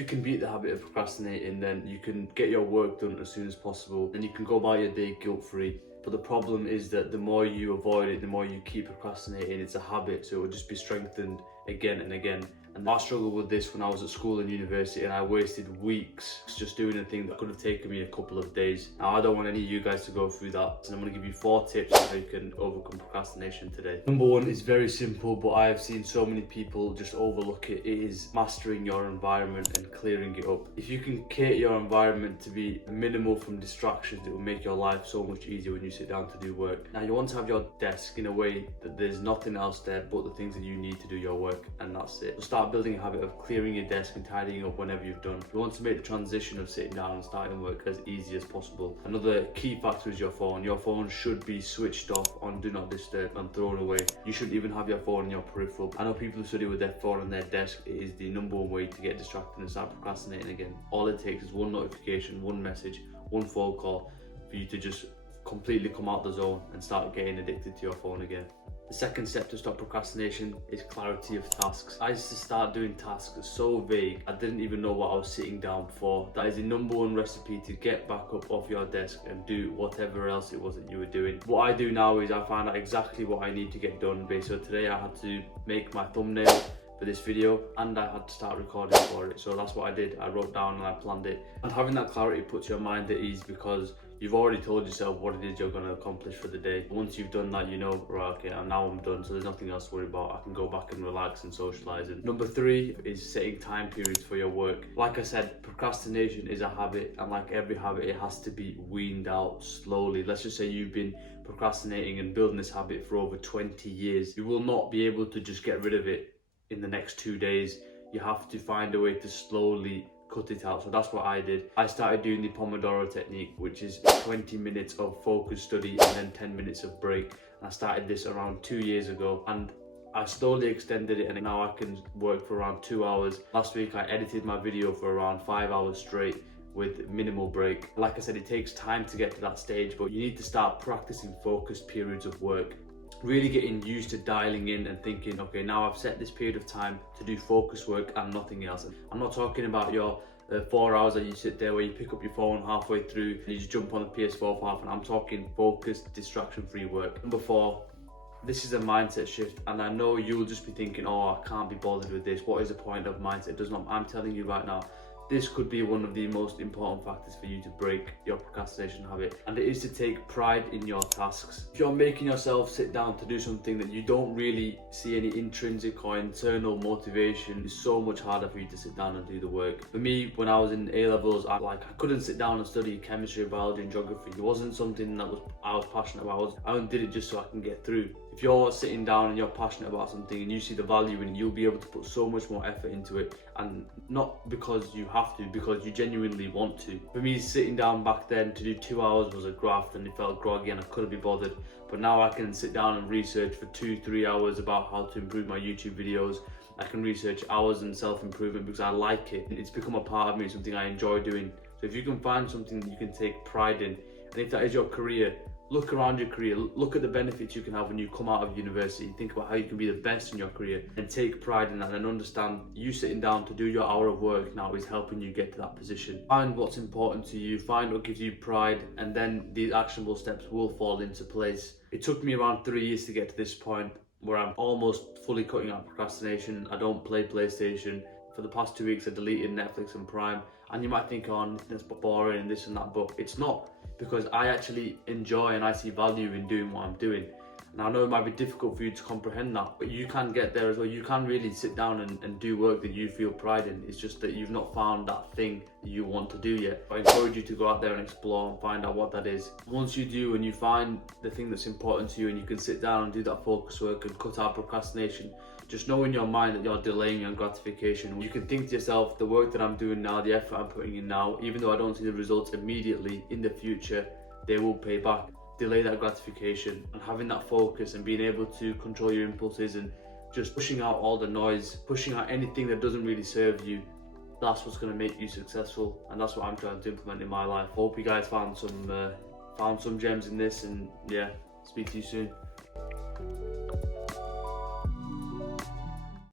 you can beat the habit of procrastinating, then you can get your work done as soon as possible, and you can go by your day guilt-free. But the problem is that the more you avoid it, the more you keep procrastinating. It's a habit, so it will just be strengthened again and again. And I struggled with this when I was at school and university, and I wasted weeks just doing a thing that could have taken me a couple of days. Now, I don't want any of you guys to go through that, and I'm going to give you 4 tips on how you can overcome procrastination today. Number 1 is very simple, but I have seen so many people just overlook it. It is mastering your environment and clearing it up. If you can cater your environment to be minimal from distractions, it will make your life so much easier when you sit down to do work. Now, you want to have your desk in a way that there's nothing else there but the things that you need to do your work, and that's it. So start building a habit of clearing your desk and tidying up whenever you've done. You want to make the transition of sitting down and starting work as easy as possible. Another key factor is your phone. Your phone should be switched off on do not disturb and thrown away. You shouldn't even have your phone in your peripheral. I know people who study with their phone on their desk. It is the number 1 way to get distracted and start procrastinating again. All it takes is one notification, one message, one phone call for you to just completely come out the zone and start getting addicted to your phone again. The second step to stop procrastination is clarity of tasks. I used to start doing tasks so vague, I didn't even know what I was sitting down for. That is the number 1 recipe to get back up off your desk and do whatever else it was that you were doing. What I do now is I find out exactly what I need to get done. So today I had to make my thumbnail for this video, and I had to start recording for it. So that's what I did. I wrote down and I planned it. And having that clarity puts your mind at ease because you've already told yourself what it is you're going to accomplish for the day. Once you've done that, you know, right, okay, now I'm done, so there's nothing else to worry about. I can go back and relax and socialize. And number 3 is setting time periods for your work. Like I said, procrastination is a habit, and like every habit, it has to be weaned out slowly. Let's just say you've been procrastinating and building this habit for over 20 years. You will not be able to just get rid of it in the next 2 days. You have to find a way to slowly cut it out. So that's what I did. I started doing the Pomodoro technique, which is 20 minutes of focused study and then 10 minutes of break. And I started this around 2 years ago, and I slowly extended it, and now I can work for around 2 hours. Last week I edited my video for around 5 hours straight with minimal break. Like I said, it takes time to get to that stage, but you need to start practicing focused periods of work. Really getting used to dialing in and thinking, okay, now I've set this period of time to do focus work and nothing else. I'm not talking about your 4 hours that you sit there where you pick up your phone halfway through and you just jump on the PS4 for half an hour. I'm talking focused, distraction-free work. Number 4, this is a mindset shift, and I know you'll just be thinking, oh, I can't be bothered with this. What is the point of mindset? It does not. I'm telling you right now, this could be one of the most important factors for you to break your procrastination habit, and it is to take pride in your tasks. If you're making yourself sit down to do something that you don't really see any intrinsic or internal motivation, it's so much harder for you to sit down and do the work. For me, when I was in A-levels, I couldn't sit down and study chemistry, biology and geography. It wasn't something that I was passionate about. I only did it just so I can get through. If you're sitting down and you're passionate about something and you see the value in it, you'll be able to put so much more effort into it, and not because you have to, because you genuinely want to. For me, sitting down back then to do 2 hours was a graft, and it felt groggy and I couldn't be bothered. But now I can sit down and research for 2-3 hours about how to improve my YouTube videos. I can research hours in self-improvement because I like it. It's become a part of me, something I enjoy doing. So if you can find something that you can take pride in, and if that is your career, look around your career, look at the benefits you can have when you come out of university, think about how you can be the best in your career and take pride in that, and understand you sitting down to do your hour of work now is helping you get to that position. Find what's important to you, find what gives you pride, and then these actionable steps will fall into place. It took me around 3 years to get to this point where I'm almost fully cutting out procrastination. I don't play PlayStation. For the past 2 weeks I deleted Netflix and Prime, and you might think, oh, that's boring and this and that, but it's not, because I actually enjoy and I see value in doing what I'm doing. And I know it might be difficult for you to comprehend that, but you can get there as well. You can really sit down and do work that you feel pride in. It's just that you've not found that thing that you want to do yet. I encourage you to go out there and explore and find out what that is. Once you do and you find the thing that's important to you, and you can sit down and do that focus work and cut out procrastination, just know in your mind that you're delaying your gratification. You can think to yourself, the work that I'm doing now, the effort I'm putting in now, even though I don't see the results immediately, in the future, they will pay back. Delay that gratification, and having that focus and being able to control your impulses and just pushing out all the noise, pushing out anything that doesn't really serve you, that's what's going to make you successful, and that's what I'm trying to implement in my life. Hope you guys found some gems in this, and yeah, speak to you soon.